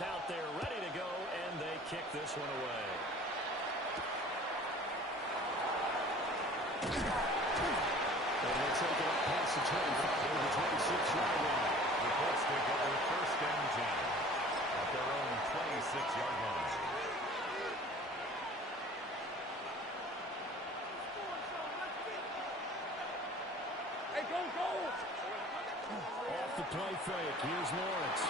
is out there ready to go, and they kick this one away. And they'll take it up past the 25 to the 26-yard line. The Colts take over first and 10 at their own 26-yard line. Hey, go! Off the play fake, here's Lawrence.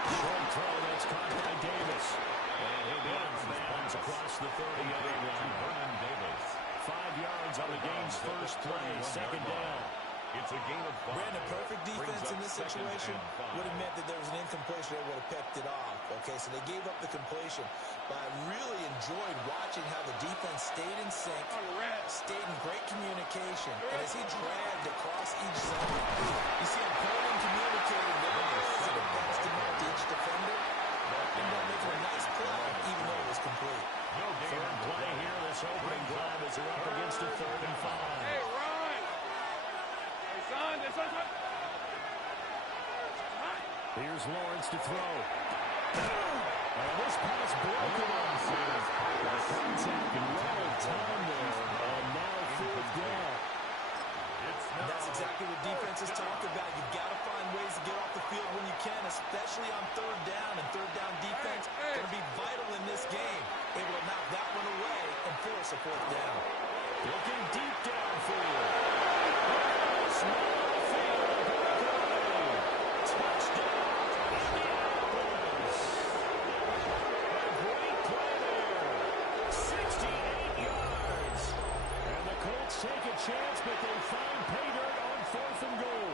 Short throw, that's caught by Davis. And he'll be out of bounds across the 30-yard line. Vernon Davis. 5 yards on the game's first play, second down. It's a gain of 5. Brandon, perfect defense in this situation would have meant that there was an incompletion that would have picked it off. Okay, so they gave up the completion. But I really enjoyed watching how the defense stayed in sync, stayed in great communication. And as he dragged across each zone, you see him pulling and communicating there. Positive pass to each defender. And they're making a nice play, even though it was complete. No gain Third play here, this opening drive as they're up against a 3rd and 5. Hey, run! Hey, son, Here's Lawrence to throw. And this pass broken off. Contact and well timed there. And now 4th down. And that's exactly what defenses talk about. You've got to find ways to get off the field when you can, especially on 3rd down. And 3rd down defense going to be vital in this game. Able to knock that one away and force a 4th down. Looking deep downfield. Small field. Touchdown, Indianapolis. A great play there. 68 yards. And the Colts take a chance, but they find pay dirt on 4th and goal.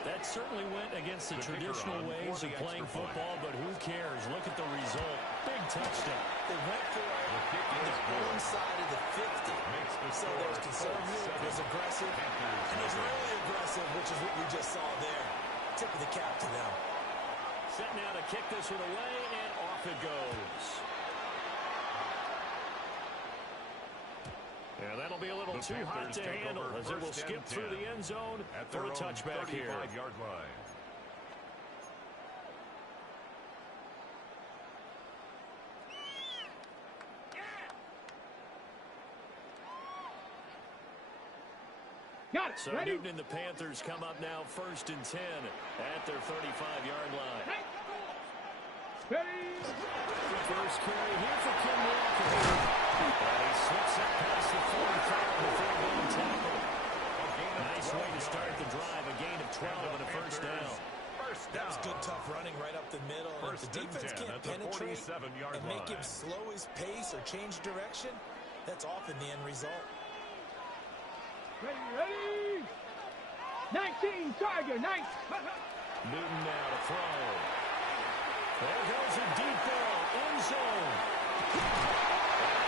That certainly went against the traditional ways of playing football, but who cares? Look at the result. Big touchdown. They went for it on the own side of the 50. So there's conservative, there's aggressive, and there's really aggressive, which is what we just saw there. Tip of the cap to them. Set now to kick this one away, and off it goes. Yeah, that'll be a little too hot to handle as it will skip through the end zone for a touchback here. 35-yard line. Got it. So Ready? Newton and the Panthers come up now 1st and 10 at their 35-yard line. Ready? First carry here for Kim Walker. And he slips it past the 45 before being tackled. Nice way to start the drive. A gain of 12 and a first down. That was good, tough running right up the middle. And if the defense can't penetrate and make him slow his pace or change direction, that's often the end result. Ready? 19, Tiger, 9. Newton now to throw. There goes a deep ball, end zone.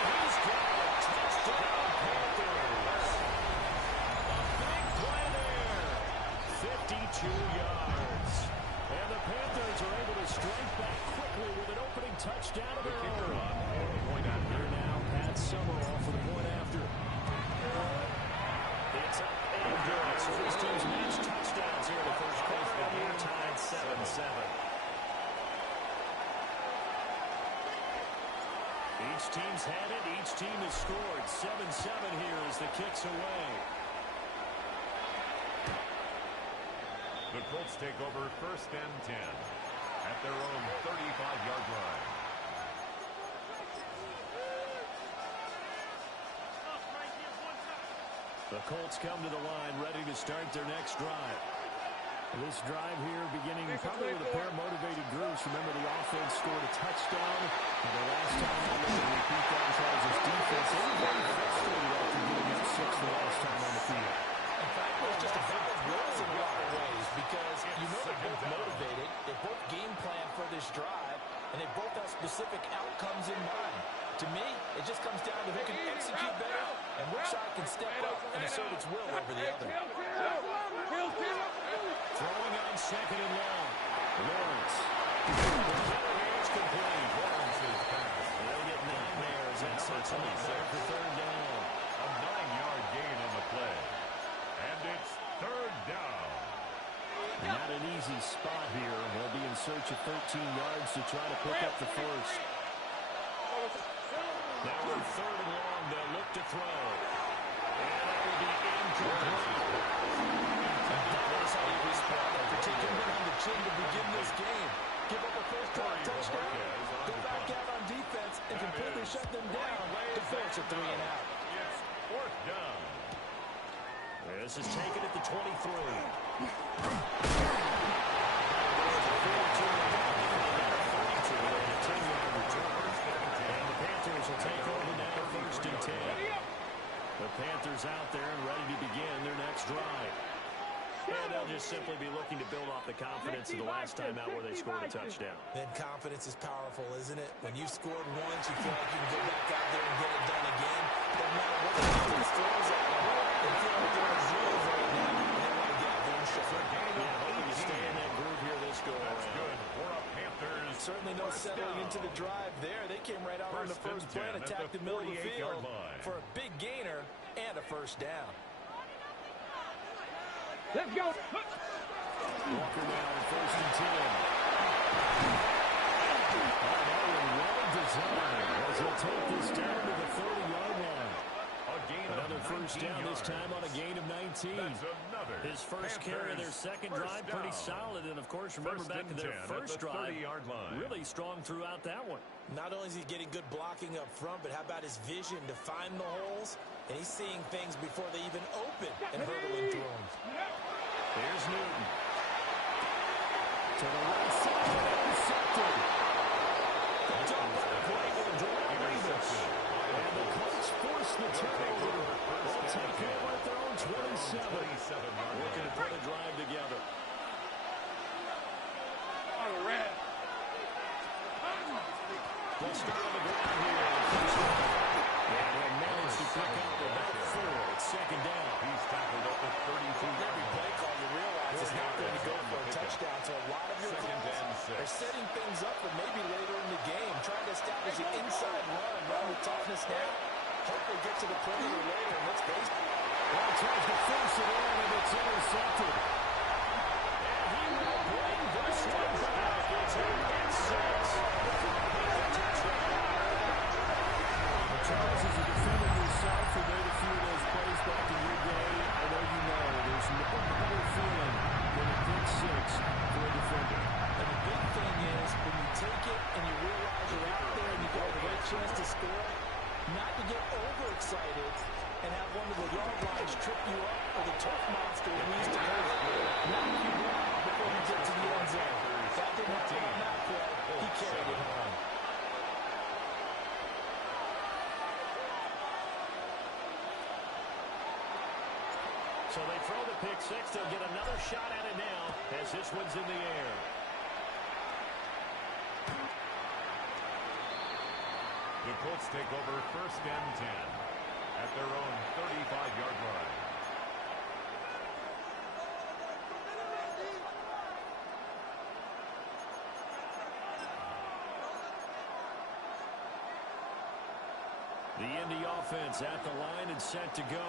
He's got a touchdown, Panthers. A big play there. 52 yards. And the Panthers are able to strike back quickly with an opening touchdown of their own. Here now, Pat Summerall for the point after. It's up and good. So this team's matched touchdowns here in the first quarter. The game tied 7-7. Each team's had it. Each team has scored. 7-7 here as the kick's away. The Colts take over first and 10 at their own 35-yard line. The Colts come to the line ready to start their next drive. This drive here beginning probably with a pair of motivated groups. Remember, the offense scored a touchdown. And the last time they looked at repeat that Chargers defense, they were very frustrated after giving up 6 the last time on the field. In fact, it was just a battle of wills in a lot of ways because you know they're both motivated, they both game plan for this drive, and they both have specific outcomes in mind. To me, it just comes down to who can execute better and which side can step up and assert its will over the other. Throwing on 2nd and long. Lawrence. It's complete. Lawrence's pass. They'll get 9 there as that sets them up there for 3rd down. A 9-yard gain on the play. And it's 3rd down. Not an easy spot here. Well, search of 13 yards to try to pick up the first. Now on 3rd and long, they'll look to throw. And that will be incomplete. That is how you respond after taking one on the chin to begin this game. Give up a first-down touchdown, go back out on defense, and completely shut them down to force a 3-and-out. It's 4th down. This is taken at the 23. And the Panthers will take over now, 1st and 10. The Panthers out there and ready to begin their next drive. And they'll just simply be looking to build off the confidence of the last time out where they scored a touchdown. And confidence is powerful, isn't it? When you've scored once, you feel like you can go back out there and get it done again. No matter what the defense throws at them, they feel like they're in zero right now, and they want to get out there and show it. Yeah, hoping to stay in that groove here this go around. That's good for a Panthers. Certainly no settling into the drive there. They came right out on the first play and attacked the middle of the field for a big gainer and a first down. Let's go. Walker now on 1st and 10. Well designed as he'll take this down to the 30-yard line. Another first down, this time on a gain of 19. His first carry of their second drive, pretty solid. And, of course, remember back to their first drive, really strong throughout that one. Not only is he getting good blocking up front, but how about his vision to find the holes? And he's seeing things before they even open and hurdling through them. Here's Newton. To the right side, intercepted. Jump by the play with Dwight Davis. And the Colts force the turnover. They'll take over at their own 27. Looking to put a drive together. On the red. They'll start on the ground here. And they'll manage to pick up about 4. It's 2nd down. He's tackled up at 33. Every play call you realize is not going to go for a touchdown. So a lot of your calls are setting things up for maybe later in the game, trying to establish an inside run with toughness now. Hopefully get to the perimeter later, and let's face it. Well, tries to force it in, and it's intercepted. And he will bring this one back. It's 8-6. Charles, as a defender yourself, who made a few of those plays back in your day, I know you know there's no better feeling than a pick 6 for a defender. And the big thing is, when you take it and you realize you're out there and you got a great chance to score, not to get overexcited and have one of the yard lines trip you up or the turf monster needs to go knock you down before you get to the end zone. That didn't happen on that play. He carried it home. So they throw the pick 6. They'll get another shot at it now as this one's in the air. The Colts take over 1st and 10 at their own 35-yard line. The Indy offense at the line and set to go.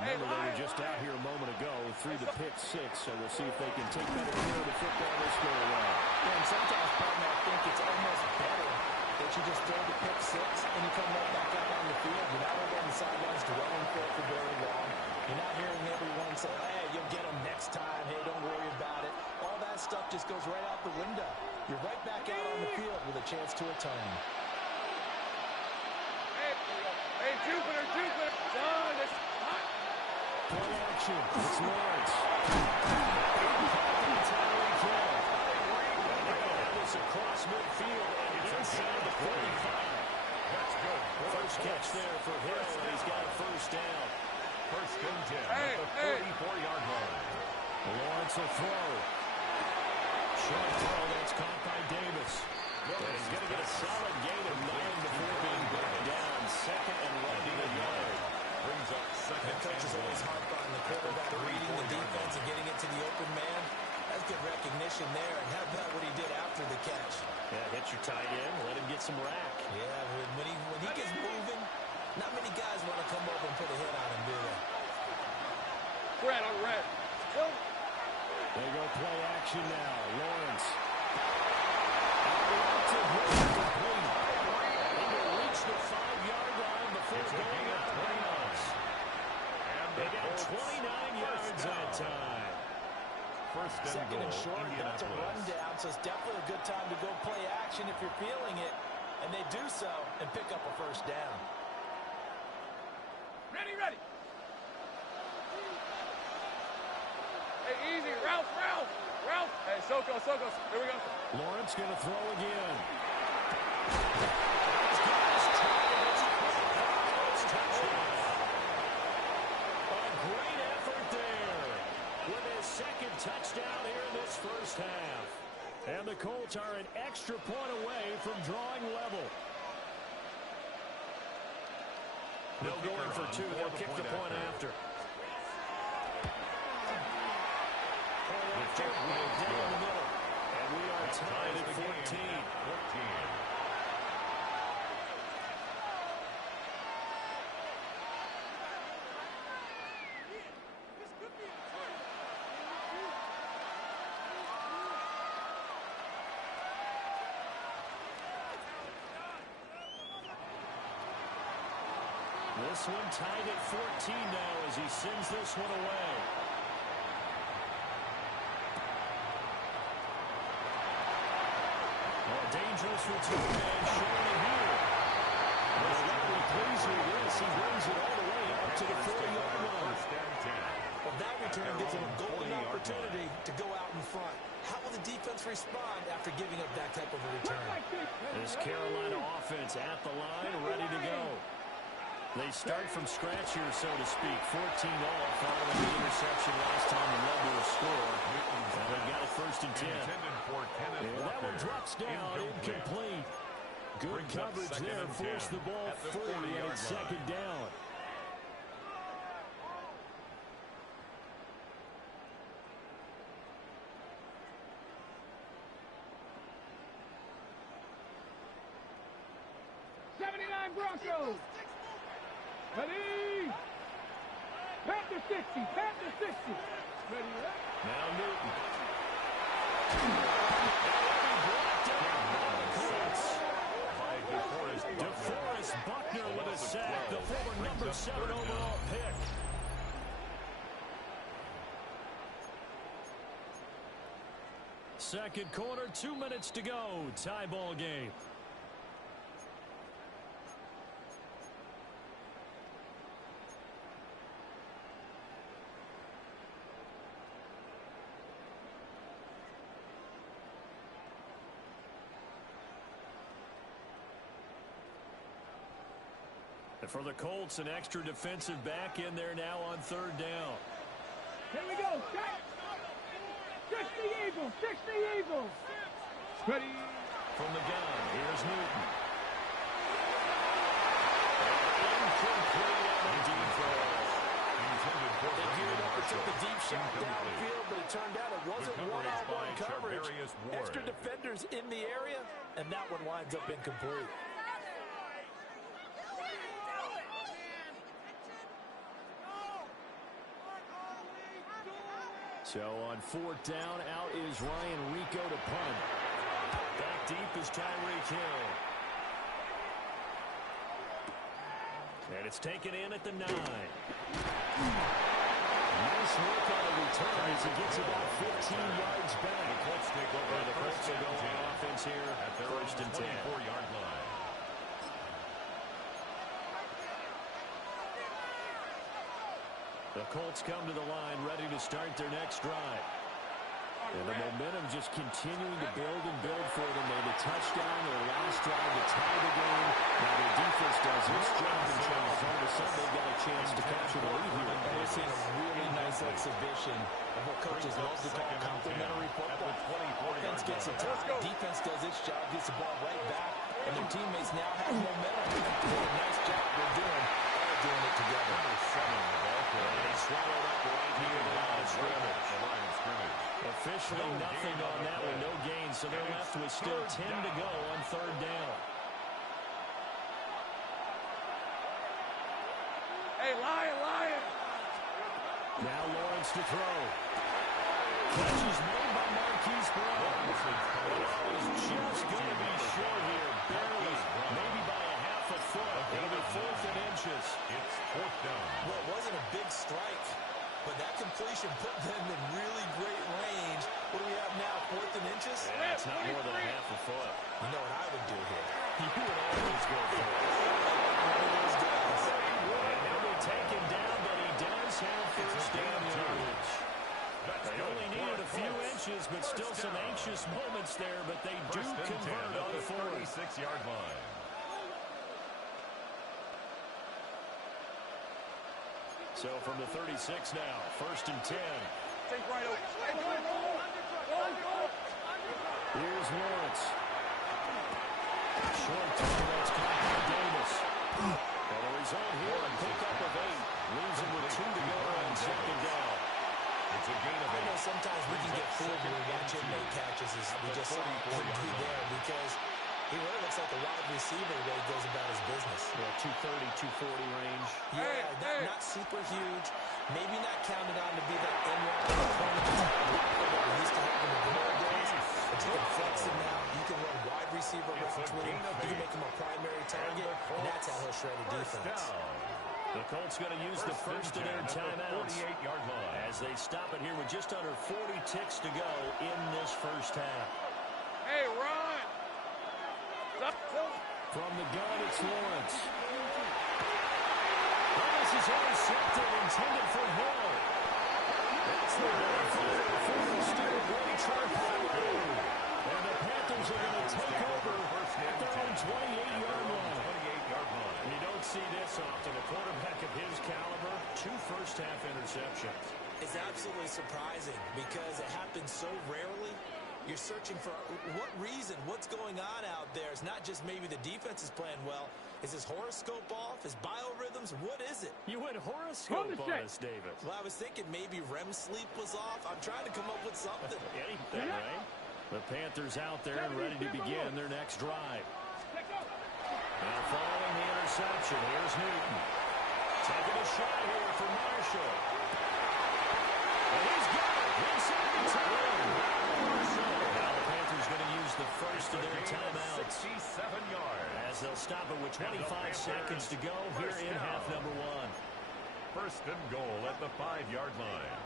Remember, they were just out here a moment ago through the pick 6, so we'll see if they can take better care of the football this go around. And sometimes, partner, I think it's almost better that you just throw the pick 6 and you come right back out on the field. You're not over on the sidelines dwelling for it for very long. You're not hearing everyone say, hey, you'll get them next time. Hey, don't worry about it. All that stuff just goes right out the window. You're right back out on the field with a chance to atone. Hey, Jupiter. Son, it's hot. Play action. It's Lawrence. This across midfield and inside the 45. That's good. First catch there for Hill, and he's got a first down. 1st and 10 at the 34-yard line. Lawrence will throw. Short throw, that's caught by Davis. And he's going to get a solid gain of 9 before being brought down. 2nd and running a yard. Brings up 2nd And coaches always harp on the quarterback reading the defense and getting it to the open man. That's good recognition there. And how about what he did after the catch? Yeah, hit your tight end, let him get some rack. Yeah, when he gets moving, not many guys want to come over and put a hit on him, do they? Red on red. They go play action now. Lawrence are getting short. That's a rundown, so it's definitely a good time to go play action if you're feeling it. And they do so and pick up a first down. Ready, ready. Hey, easy. Ralph. Hey, Soko. Here we go. Lawrence going to throw again. A great effort there with his second touchdown here in this first half. And the Colts are an extra point away from drawing level. They'll go in for two. They'll kick the point after. Down the middle. And we are tied at 14. This one tied at 14 now as he sends this one away. Oh, dangerous return man showing it here. Well, really pleased with this. He brings it all the way up to the 40-yard line. Well, that return gives him a golden opportunity to go out in front. How will the defense respond after giving up that type of a return? This Carolina offense at the line, ready to go. They start from scratch here, so to speak. 14 all following the interception last time and led to a score. Now they've got a 1st and 10. And that one drops down, incomplete. Good coverage there, forced the ball free, and it's 2nd down. Broncos. Ready. Panther 60. Ready. Now Newton. DeForest Buckner with a sack, the former number 7 overall pick. Second quarter, 2 minutes to go. Tie ball game. And for the Colts, an extra defensive back in there now on 3rd down. Here we go. 60 Eagles. Ready. From the gun, here's Newton. Incomplete on the deep throw. They geared up and took the deep shot downfield, but it turned out it wasn't one-on-one coverage. Extra defenders in the area, and that one winds up incomplete. So on 4th down, out is Ryan Rico to punt. Back deep is Tyreek Hill. And it's taken in at the 9. Nice work on the return as he gets about 15 yards back. The Colts take over the Colts will go on offense here at their 1st and 10. 24-yard line. The Colts come to the line ready to start their next drive. And the momentum just continuing to build and build for them. They had a touchdown their last drive to tie the game. Now their defense does its job in trying to find a set. They've got a chance to capture the lead here. We're seeing a really nice exhibition of what coaches love to call complementary football. Offense gets it top. Defense does its job, gets the ball right back, and their teammates now have momentum. What a nice job they're doing. All doing it together. They swallowed up right here in the line of scrimmage. Officially nothing on that one, no gain, so they're left with still 10 to go on 3rd down. Hey, Lion. Now Lawrence to throw. Catch is made by Marquise Brown. Is just going to be short here, barely, maybe by a half a foot. It'll be 4th and inches. It's 4th down. Well, it wasn't a big strike, but that completion put them in really great range. Would That's not more than a half a foot. You know what I would do here? You would always go for it. And he'll be taken down, but he does have first down yardage. They only needed a few inches, but still some anxious moments there, but they do convert on the 46-yard line. So from the 36 now, 1st and 10. Take right over. Here's Lawrence. Short time, that's caught by Davis. And the result here, a pickup of 8. Leaves him with 2 to go on 2nd down. It's a gain of 8. I know sometimes we can get fooled when we watch him make catches, as we just saw him do there, because he really looks like a wide receiver the way he goes about his business. Yeah, 230, 240 range. Yeah, not super huge. Maybe not counted on to be that in-route blocker that we used to have in the good old days. But you can flex him now. You can run wide receiver routes with him. You can make him a primary target, and that's how he'll shred a defense. The Colts going to use the first of their timeouts as they stop it here with just under 40 ticks to go in this first half. Hey, run! From the gun, it's Lawrence. This is intercepted, intended for Hill. That's the ball for the steal. Great try by Lou. And the Panthers are going to take over at their own 28-yard line. You don't see this often. A quarterback of his caliber, 2 first-half interceptions. It's absolutely surprising because it happens so rarely. You're searching for what reason, what's going on out there. It's not just maybe the defense is playing well. Is his horoscope off? His biorhythms? What is it? You went horoscope on us, David. Well, I was thinking maybe REM sleep was off. I'm trying to come up with something. Anything, right? The Panthers out there and ready to begin their next drive. Now following the interception, here's Newton. Taking a shot here for Marshall. And he's got it. Inside the 10. Now the Panthers going to use the first of their timeouts. 67 yards. As they'll stop it with 25 seconds to go here in half number 1. 1st and goal at the 5-yard line.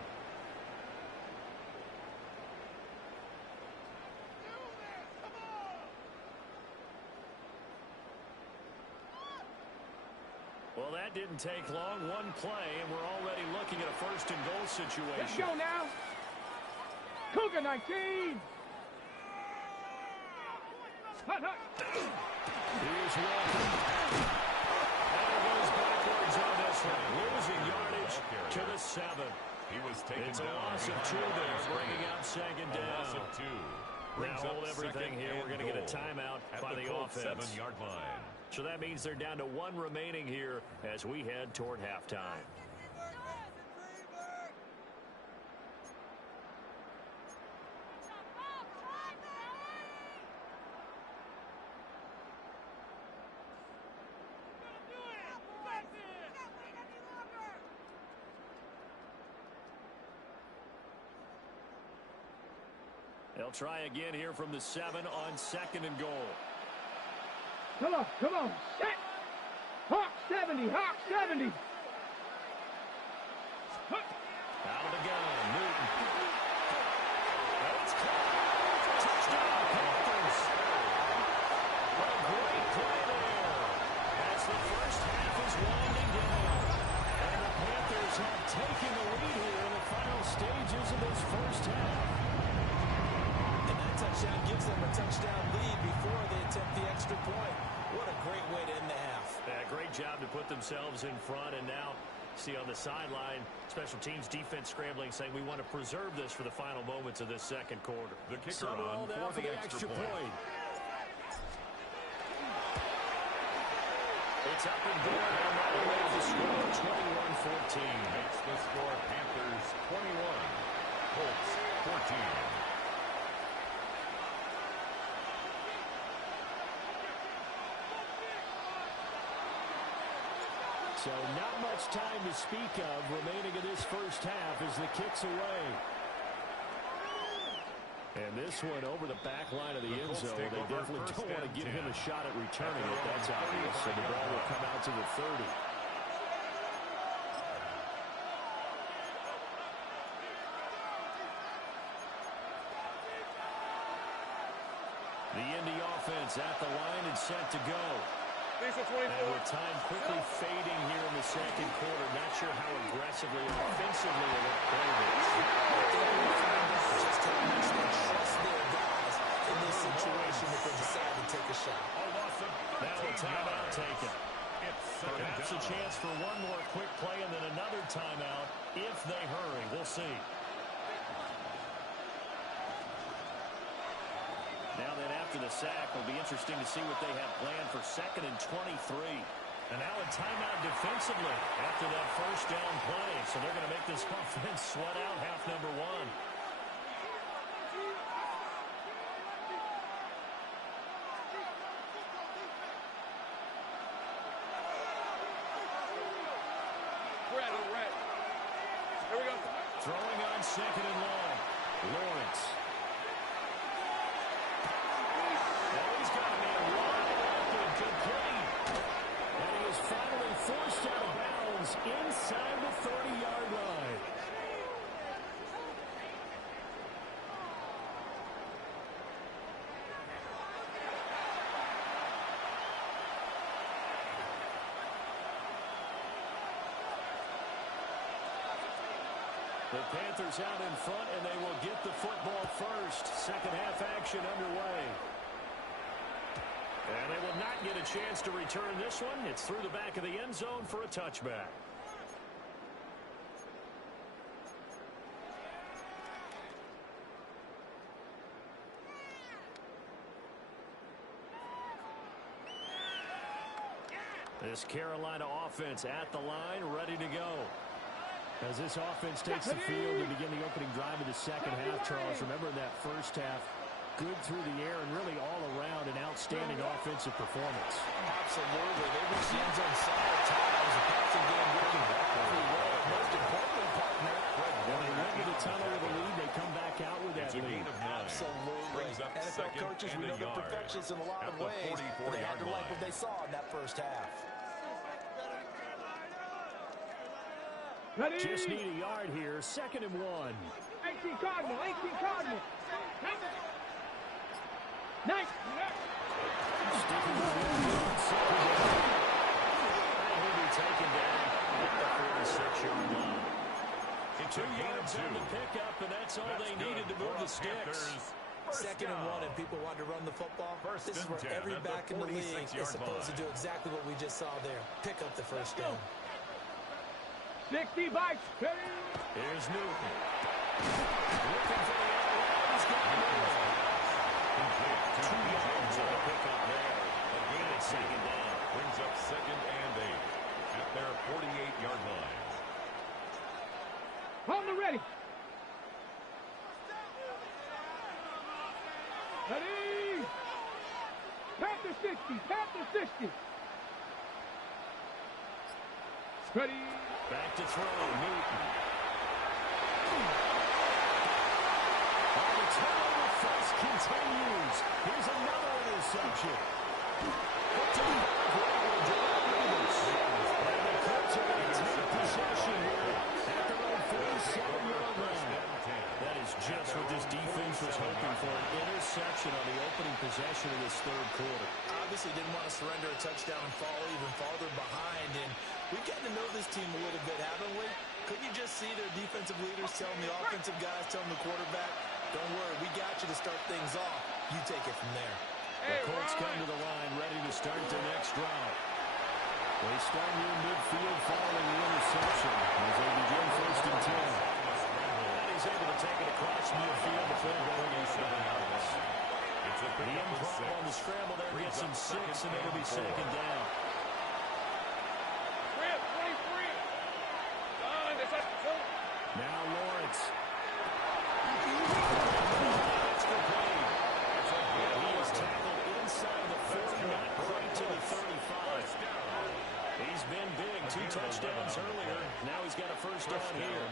Well, that didn't take long. One play, and we're already looking at a 1st and goal situation. Let's go now. Cougar 19. Hut, hut. Here's Walker. And it goes backwards on this one. Losing yardage to the 7. He was taken It's a down loss of 2 there, bringing up 2nd down. A loss of 2. Now hold everything here. We're going to get a timeout by the offense. 7-yard line. So that means they're down to 1 remaining here as we head toward halftime. They'll try again here from the 7 on 2nd and goal. Come on, set. Hawk 70, Hawk 70. Out of the gun, Newton. It's caught. Touchdown, Panthers. What a great play there. As the first half is winding down. And the Panthers have taken the lead here in the final stages of this first half. And that touchdown gives them a touchdown lead before they attempt the extra point. What a great way to end the half. Yeah, great job to put themselves in front, and now see on the sideline, special teams defense scrambling, saying we want to preserve this for the final moments of this 2nd quarter. The kicker on for the extra point. It's up and good, and that will make the score 21-14. Makes the score Panthers 21, Colts 14. So not much time to speak of remaining in this first half as the kick's away. And this one over the back line of the end zone. They definitely don't want to give him a shot at returning it. That's obvious. So the ball will come out to the 30. The Indy offense at the line and set to go. And with time quickly fading here in the second quarter, not sure how aggressively and offensively they want to play this. Just how much they trust their guys in this situation if they decide to take a shot. Now a timeout taken. Perhaps a chance for one more quick play and then another timeout if they hurry. We'll see. Now then, after the sack, it'll be interesting to see what they have planned for 2nd and 23. And now a timeout defensively after that first down play. So they're going to make this offense sweat out half number one. Red. Here we go. Throwing on 2nd and long. Lawrence. He's got a man wide open, complete. And he is finally forced out of bounds inside the 30-yard line. The Panthers out in front, and they will get the football first. Second half action underway. And they will not get a chance to return this one. It's through the back of the end zone for a touchback. This Carolina offense at the line, ready to go. As this offense takes the field to begin the opening drive of the second half, Charles, remember that first half, good through the air and really all around an outstanding offensive performance. Absolutely. They reached the end zone several times. The passing game working very well. Most importantly, partner, when they went to the tunnel with a lead, they come back out with that lead. Absolutely. NFL coaches, we know they're perfectionists in a lot of ways, but they had to like what they saw in that first half. Just need a yard here. 2nd and 1. 18 Cardinal. Nice. Sticking with it. 2nd down. He'll be taken down at the 46-yard line. 2 yards on the pickup, and that's all they needed to move the sticks. 2nd and 1, and people want to run the football. This is where every back in the league is supposed to do exactly what we just saw there. Pick up the first down. 60 bikes. Here's Newton. Looking for the outlet. He's got it. 2 yards on the pickup there. Again, it's 2nd down. Brings up 2nd and 8 at their 48-yard line. On the ready. Ready. Panther 60. Ready. Back to throw, Newton. While the turnover fuss continues, here's another interception. And the Colts are going to take possession here at their own 47-yard line. That is just what this defense was hoping for, an interception on the opening possession of this third quarter. Obviously didn't want to surrender a touchdown and fall even farther behind, and we've gotten to know this team a little bit, haven't we? Couldn't you just see their defensive leaders telling the offensive guys, telling the quarterback, don't worry, we got you to start things off. You take it from there. The Colts come to the line, ready to start their next drive. They start near midfield following the interception as they begin 1st and 10. And he's able to take it across midfield before going inside. The improv on the scramble there gets him 6, and it'll be 2nd down. Now Lawrence. It's complete. He is tackled inside the 40, not quite to the 35. He's been big, 2 touchdowns earlier. Now he's got a first down here.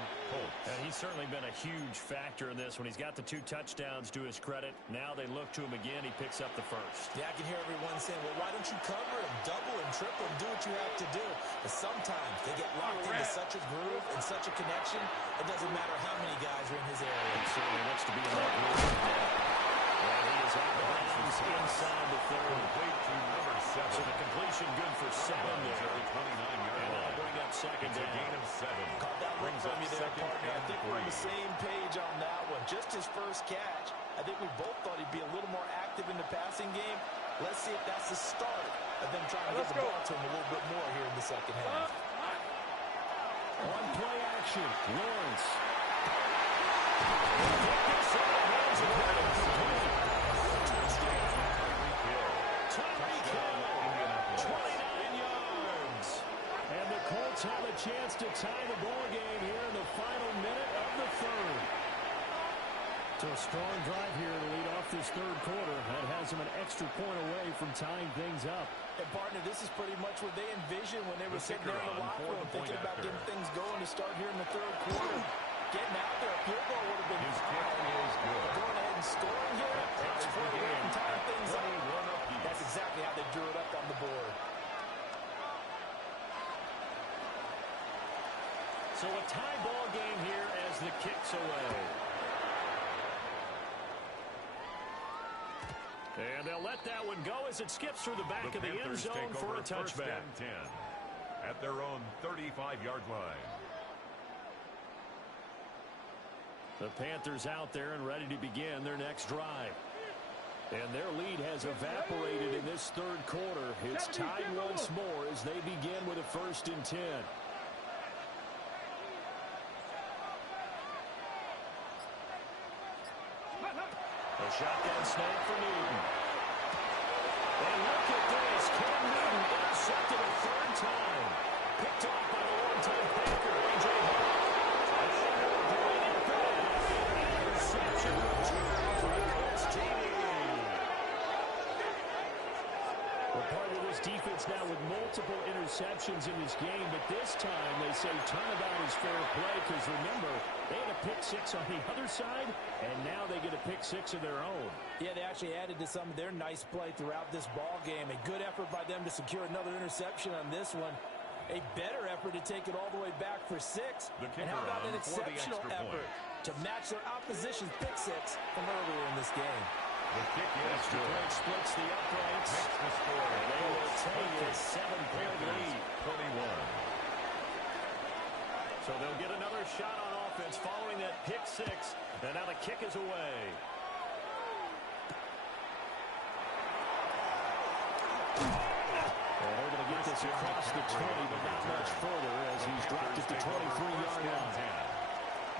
And he's certainly been a huge factor in this when he's got the 2 touchdowns to his credit. Now they look to him again. He picks up the first. Yeah, I can hear everyone saying, well, why don't you cover him, double him, triple him, do what you have to do. But sometimes they get locked into such a groove and such a connection, it doesn't matter how many guys are in his area. He certainly looks to be in that groove now. And he is out of bounds both thought he'd be a little more active in the passing game. Let's see if that's the start of them trying to get the ball to him a little bit more here in the second half. On play action, Lawrence. Tyreek Hill, 29 yards. And the Colts have a chance to tie the ball game here in the final minute of the third. So a strong drive here to lead off this third quarter. That has them an extra point away from tying things up. And, partner, this is pretty much what they envisioned when they were sitting there in the locker room thinking about getting things going to start here in the third quarter. Getting out there, a field goal would have been His kick is good. going ahead and scoring here, Ties the game. and tying things up. 21 apiece. That's exactly how they drew it up on the board. So a tie ball game here as the kick's away. And they'll let that one go as it skips through the back of the end zone for a touchback. 10 at their own 35-yard line. The Panthers out there and ready to begin their next drive. And their lead has evaporated in this third quarter. It's tied once more as they begin with a 1st and 10. A shotgun snap for Newton. And look at this. Cam Newton intercepted a third time. Picked off by the one-time Panther, A.J. Hall. And they were going after that. Interception return for the Colts team. Well, part of this defense now with multiple interceptions in this game, but this time they say turnabout is fair play because, remember, they had a pick 6 on the other side, and now they get a pick 6 of their own. Yeah, they actually added to some of their nice play throughout this ball game. A good effort by them to secure another interception on this one. A better effort to take it all the way back for 6. And how about an exceptional effort to match their opposition's pick 6 from earlier in this game. The kick is Extra good. point splits the uprights. Makes the score. And they will take a 7-point lead. 21. So they'll get another shot on offense following that pick 6. And now the kick is away. They're able to get this across the 20, but not much further as he's dropped it to 23-yard line.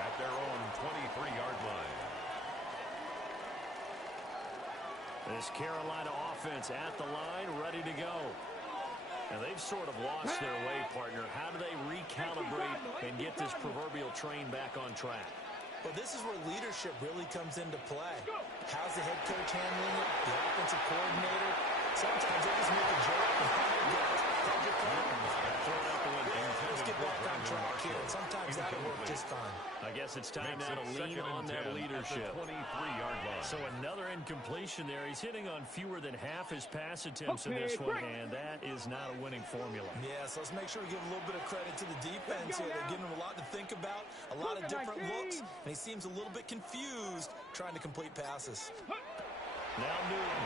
At their own 23-yard line. This Carolina offense at the line, ready to go. And they've sort of lost their way, partner. How do they recalibrate and get this proverbial train back on track? Well, this is where leadership really comes into play. How's the head coach handling it? The offensive coordinator? Sometimes they just make a joke and let's get back on track here. And sometimes that'll work just fine. I guess it's time now to lean on that leadership. 23-yard line. So another incompletion there. He's hitting on fewer than half his pass attempts in this one, and that is not a winning formula. Yeah, so let's make sure we give a little bit of credit to the defense here. They're giving him a lot to think about, a lot of different looks, and he seems a little bit confused trying to complete passes. Now Newton.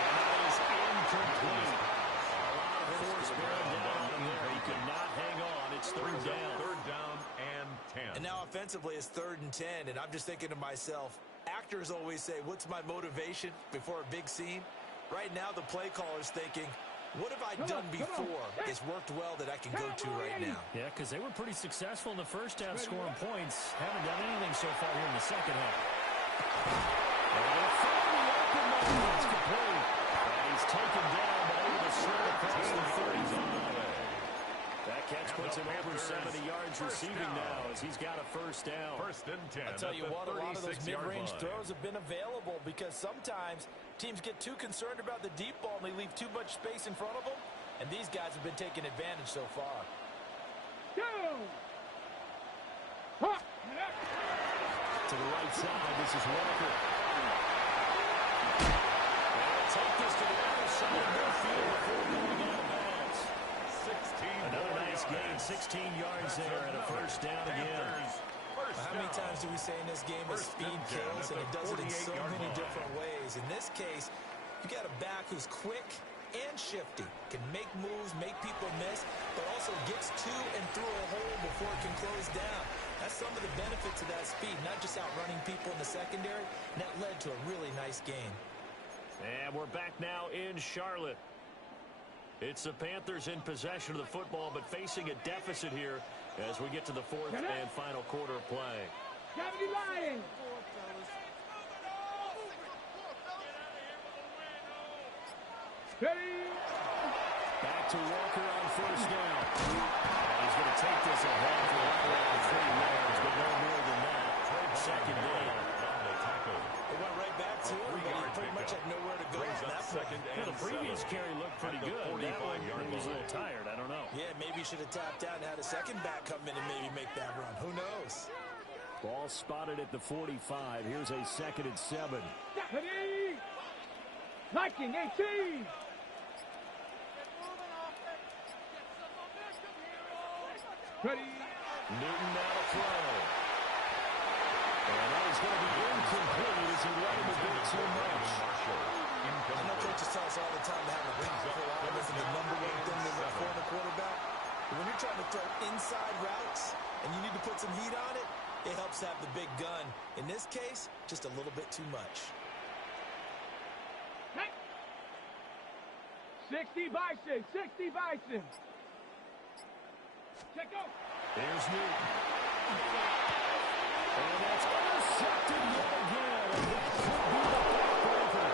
And that is incomplete. A lot of force bearing down on him there. He could not hang on. It's third down. Third down and 10. And now offensively it's 3rd and 10, and I'm just thinking to myself, actors always say, what's my motivation before a big scene? Right now the play caller's thinking, what have I done before? It's worked well that I can go to right now. Yeah, because they were pretty successful in the first half scoring points. Haven't done anything so far here in the second half. And they found the open man. It's complete. And he's taken down, but able to slip across the 35. That catch puts him over 70 yards receiving now as he's got a first down. 1st and 10. I'll tell you what, a lot of those 36-yard mid-range line. throws have been available because sometimes teams get too concerned about the deep ball and they leave too much space in front of them, and these guys have been taking advantage so far. To the right side, this is Walker. They'll take this to the other side of midfield before going out of bounds. 16. Another nice gain, 16 yards there and a first down again. How many times do we say in this game that speed kills, and it does it in so many different ways? In this case, you got a back who's quick and shifty, can make moves, make people miss, but also gets to and through a hole before it can close down. That's some of the benefits of that speed, not just outrunning people in the secondary. And that led to a really nice gain. And we're back now in Charlotte. It's the Panthers in possession of the football, but facing a deficit here as we get to the fourth and final quarter of play. 70 Lions. Ready. Back to Walker on first down. And he's going to take this ahead for around 3 yards, but no more than that. Second down. It went right back to him, but he pretty much had nowhere to go on that second. The previous carry looked pretty good. That one, maybe he was a little tired. I don't know. Yeah, maybe he should have tapped out and had a second back come in and maybe make that run. Who knows? Ball spotted at the 45. Here's a 2nd and 7. Ready. Liking 18. Ready. Newton now to throw. And that is going to be incomplete as he let him a bit too much. I know coaches tell us all the time to have a powerful arm is the number one thing they look for in a quarterback. But when you're trying to throw inside routes and you need to put some heat on it, it helps have the big gun. In this case, just a little bit too much. 60 Bison. 60 Bison. Check out. There's Newton. And that's intercepted yet again. And that could be the backbreaker.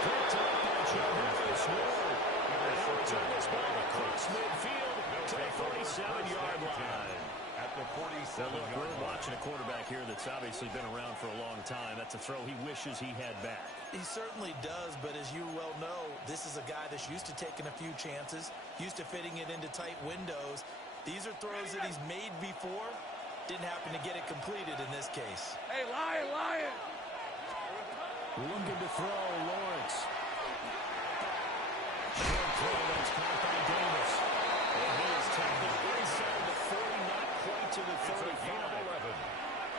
Picked up by Jarvis Ward. And he'll return this ball across midfield to the 47-yard line. At the 47-yard line. We're watching a quarterback here that's obviously been around for a long time. That's a throw he wishes he had back. He certainly does, but as you well know, this is a guy that's used to taking a few chances, used to fitting it into tight windows. These are throws that he's made before. Didn't happen to get it completed in this case. Hey, Lion! Looking to throw, Lawrence. Short throw that's caught by Davis. And he is tackled inside the 40, not quite to the 35.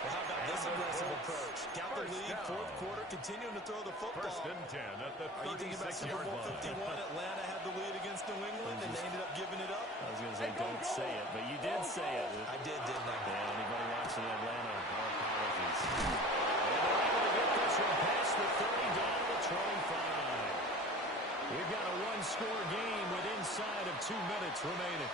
Well, how about this aggressive approach? Got the lead, fourth quarter, continuing to throw the football. 1st and 10 at the 36-yard line. Are you thinking about Super Bowl 51? Atlanta had the lead against New England, and they ended up giving it up? I was going to say, don't say it, but you did say it. I did, didn't I? Yeah, anybody watching Atlanta, our apologies. And they're able to get this one past the 30 down to the 25. We've got a one-score game with inside of 2 minutes remaining.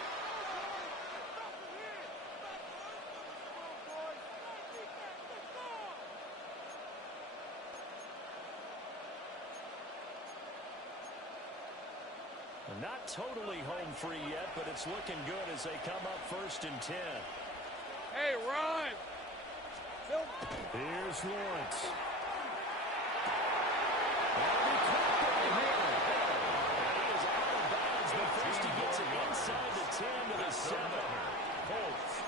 Not totally home free yet, but it's looking good as they come up 1st and 10. Hey, run! Here's Lawrence. That'll be caught by him. He is out of bounds, but first he gets it inside the 10 to the 7.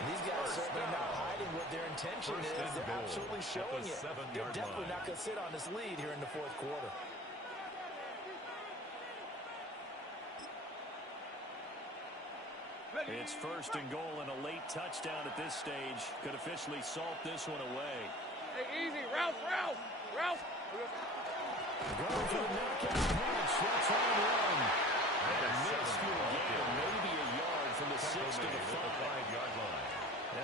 These guys certainly not hiding what their intention is. They're absolutely showing it. They're definitely not going to sit on this lead here in the fourth quarter. It's 1st and goal and a late touchdown at this stage. Could officially salt this one away. Hey, easy. Ralph! Going for the knockout punch. That's on one. And a minuscule gain, maybe a yard from the 6 to the 5-yard line.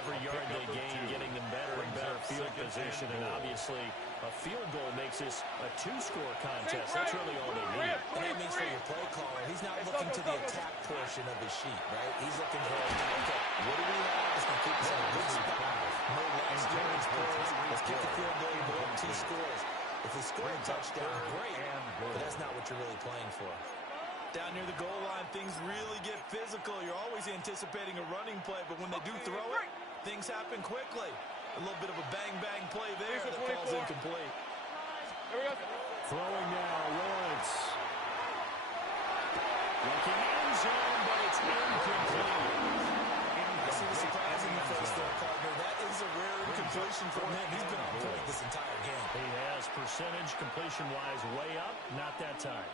Every yard they gain, getting them better and better field position. And obviously, a field goal makes this a 2-score contest. That's really all they need. And that means for your play caller, he's not looking to the attack portion of his sheet, right? He's looking for, okay, what do we have that's going to keep us in a good spot? No last yards plays. Let's kick the field goal and go up 2 scores. If they score a touchdown, great, but that's not what you're really playing for. Down near the goal line, things really get physical. You're always anticipating a running play, but when they do throw it, things happen quickly. A little bit of a bang-bang play there that falls incomplete. Here we go. Throwing now, Lawrence. Looking end zone, but it's incomplete. I see the surprise in the face there, partner. That is a rare incompletion from him. He's been on point this entire game. He has percentage completion-wise way up, not that time.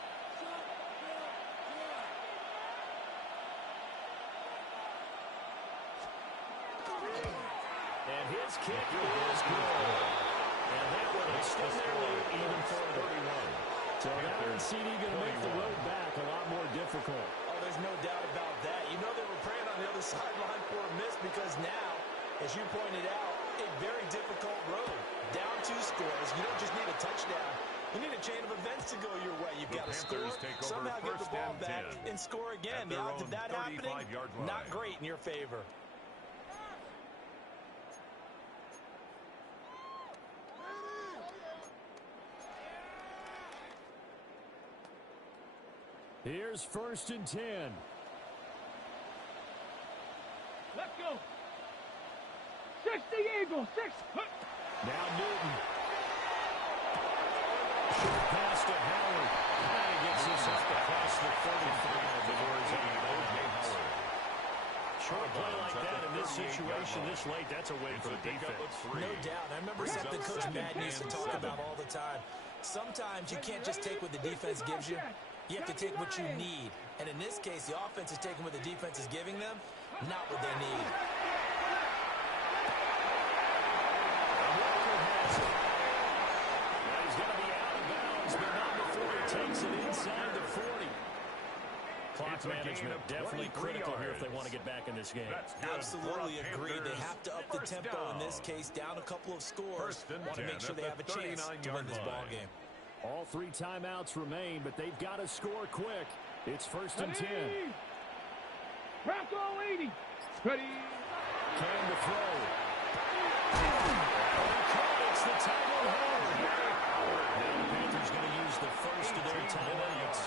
And his kick is good. And that will extend their lead even further. So now CD going to make the road back a lot more difficult. Oh, there's no doubt about that. You know they were praying on the other sideline for a miss because now As you pointed out, a very difficult road. Down 2 scores. You don't just need a touchdown. You need a chain of events to go your way. You've got to score, somehow get the ball back, and score again. The odds of that happening, not great in your favor. Here's 1st and 10. Let's go. 60 Eagles. 6. Now Newton. Short pass to Howard. And he gets this up across the 35. The doors on O.J. Howard. Short play like that in this situation this late, that's a win for the defense. No doubt. I remember something Coach Madden used to talk about all the time. Sometimes you can't just take what the defense gives you. You have to take what you need. And in this case, the offense is taking what the defense is giving them, not what they need. He's going to be out of bounds, but not before he takes it inside the 40. Clock management definitely critical here if they want to get back in this game. Absolutely agree. They have to up the tempo in this case, down a couple of scores. Want to make sure they have a chance to win this ball game. All 3 timeouts remain, but they've got to score quick. It's 1st and 10. Bronco 80. Ready. Can to throw. It's the tight end Howard. Now the Panthers going to use the first of their timeouts.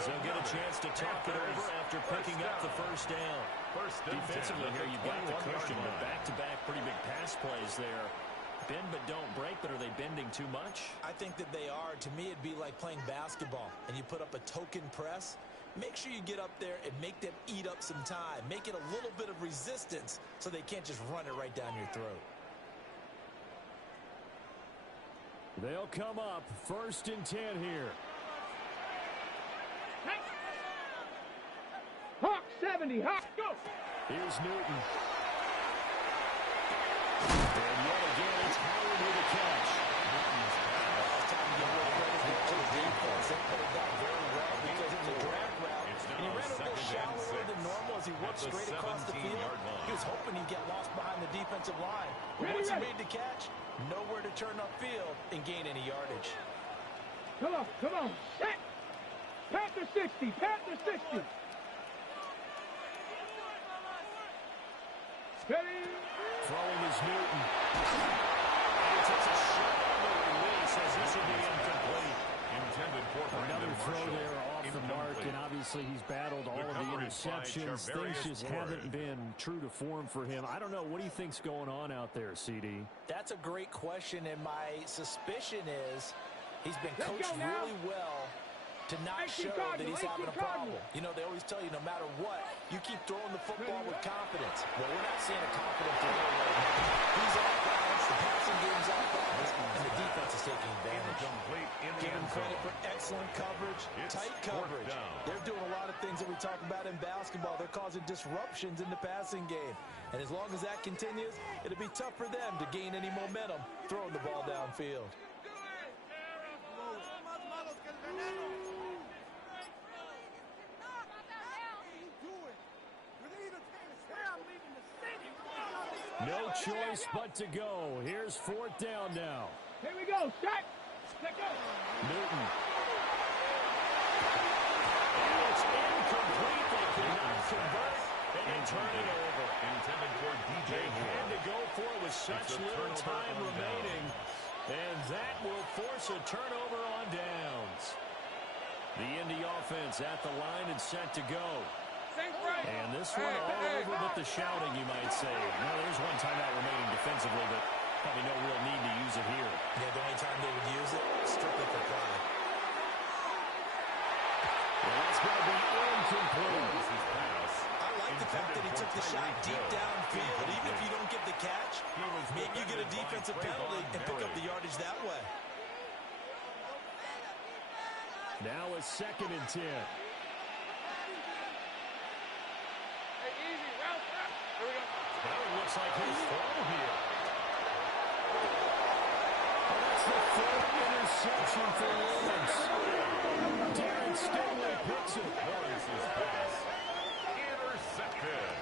As they'll get a chance to talk it over after picking up the first down. Defensively here, you've got the cushion, but back-to-back pretty big pass plays there. Bend but don't break, but are they bending too much? I think that they are. To me, it'd be like playing basketball, and you put up a token press. Make sure you get up there and make them eat up some time. Make it a little bit of resistance so they can't just run it right down your throat. They'll come up 1st and 10 here. Hawk 70. Hawk, go. Here's Newton. And yet again, it's Howard with a catch. It's time to give a little credit to the defense. They put it down very well because it's a drag route. And he ran a bit shallower than normal as he worked straight across the field. He was hoping he'd get lost behind the defensive line. But once he made the catch, nowhere to turn upfield and gain any yardage. Come on, come on. Set. Panther 60. Panther 60. Ready. Throwing is Newton. And he takes a shot on the release as this will be incomplete. Intended for another throw there off the mark, and obviously he's battled all of the interceptions. Things just haven't been true to form for him. I don't know. What do you think's going on out there, CD? That's a great question, and my suspicion is he's been coached really well to not show that he's having a problem. You know, they always tell you no matter what, you keep throwing the football with confidence. Well, we're not seeing a confident throw right now. He's off balance, the passing game's off balance, and the defense is taking advantage. Give him credit for excellent coverage, tight coverage. They're doing a lot of things that we talk about in basketball. They're causing disruptions in the passing game. And as long as that continues, it'll be tough for them to gain any momentum throwing the ball downfield. No choice but to go. Here's 4th down now. Here we go. Set. Let go. Newton. And it's incomplete. They could not convert. And they turn it over. Intended for DJ They had to go for it with such little time remaining. And that will force a turnover on downs. The Indy offense at the line and set to go. And this one all over but the shouting, you might say. Now, there's one timeout remaining defensively, but probably no real need to use it here. Yeah, the only time they would use it, strictly for pride. Well, that's going to be incomplete. I like the fact that he took the shot deep downfield. Even if you don't get the catch, maybe you get a defensive penalty and pick up the yardage that way. Now a 2nd and 10. Looks like he'll throw here. That's the 4th interception for Lawrence. Darren Stingley picks it. Lawrence's pass intercepted.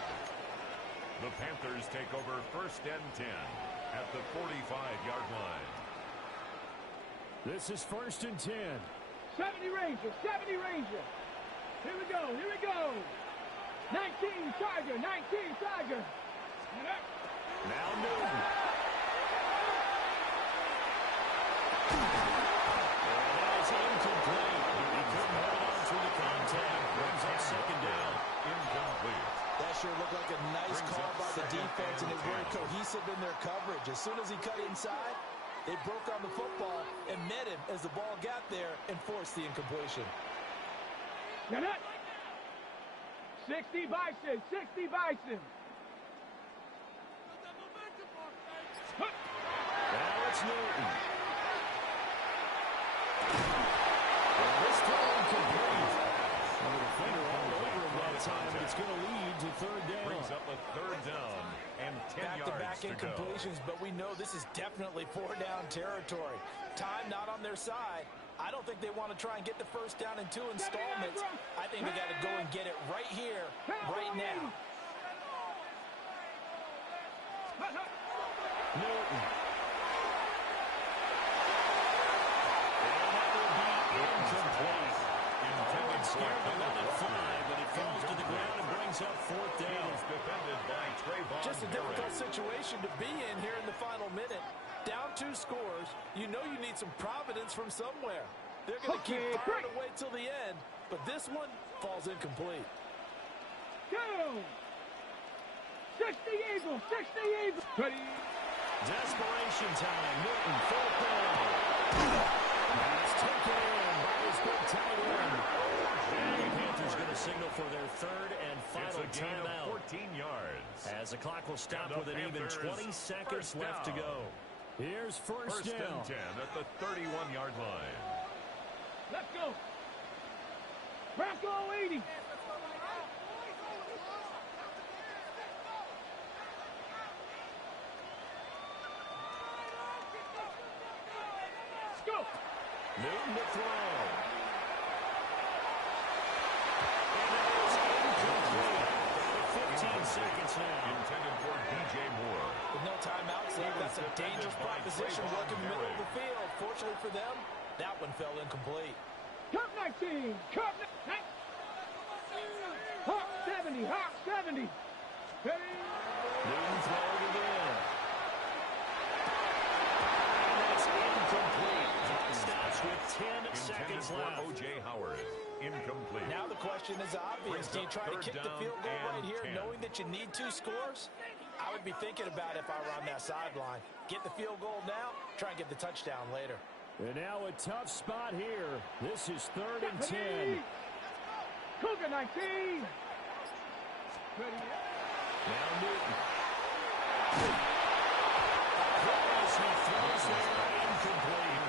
The Panthers take over 1st and 10 at the 45-yard line. This is 1st and 10. 70 Ranger, 70 Ranger. Here we go, here we go. 19 Tiger, 19 Tiger. Now Newton. And that is incomplete. He couldn't hold on through the contact. Brings up 2nd down. Incomplete. That sure looked like a nice call by the defense, and is very cohesive in their coverage. As soon as he cut inside, they broke on the football and met him as the ball got there and forced the incompletion. Get it. 60 Bison, 60 Bison. Now it's Newton. And this throw incomplete. And the defender all over him that time, but it's going to lead to 3rd down. Brings up a 3rd down and 10 yards Back-to-back to go. incompletions, but we know this is definitely 4-down territory. Time not on their side. I don't think they want to try and get the 1st down in 2 installments. I think they got to go and get it right here, right now. Newton. And that will be incomplete. Intended Scared to for let it fly, but it falls to the ground and brings up 4th down. Is defended by Trayvon. Just a difficult situation to be in here in the final minute. Down 2 scores, you know you need some providence from somewhere. They're going to keep firing away till the end, but this one falls incomplete. Go! 60 Eagles, 60 Eagles. Ready? Desperation time. Newton, 4th down. And it's taken in by his big tight end. And the Panthers going to signal for their 3rd and final It's a gain timeout. of 14 yards. As the clock will stop And the with an even Panthers 20 seconds 1st left to down. go. Here's 1st 1st down. and 10 at the 31-yard line. Let's go. Bronco 80. Let's go. Newton to throw. And that is incomplete. 15 seconds now. Intended for DJ Moore. With no timeouts left, that's a dangerous proposition working in the middle of the field. Fortunately for them, that one fell incomplete. Cup 19. Cup 19. Hawk 70. Hawk 70. Ready? Newton throwing it in. And that's incomplete. Clock stops with 10 Intended seconds for left. O.J. Howard. Incomplete. Now the question is obvious. Do you try to kick the field goal right here knowing that you need 2 scores? I would be thinking about it if I were on that sideline. Get the field goal now, try and get the touchdown later. And now a tough spot here. This is 3rd and 10. Cougar 19. Ready? Now Newton. As he throws there, incomplete.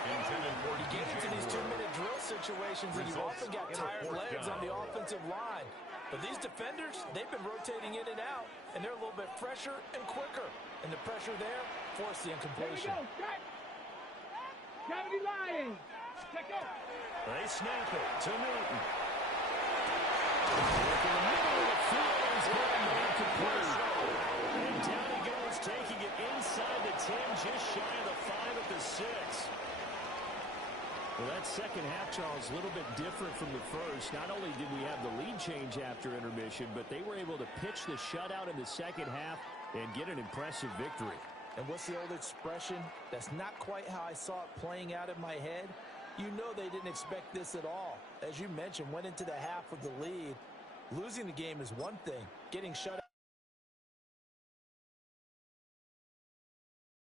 Intended for You get into these DJ Moore. 2-minute drill situations and you've often got tired legs on the offensive line. But these defenders, they've been rotating in and out, and they're a little bit fresher and quicker. And the pressure there forced the Here we incompletion. go. Set. 70 Lions. Check out. They snap it to Newton. Look in the middle of the field. He's got him incomplete. And down he goes, taking it inside the 10, just shy of the 5 at the 6. Well, that second half, Charles, a little bit different from the first. Not only did we have the lead change after intermission, but they were able to pitch the shutout in the second half and get an impressive victory. And what's the old expression? That's not quite how I saw it playing out in my head. You know they didn't expect this at all. As you mentioned, went into the half with the lead. Losing the game is one thing. Getting shut out.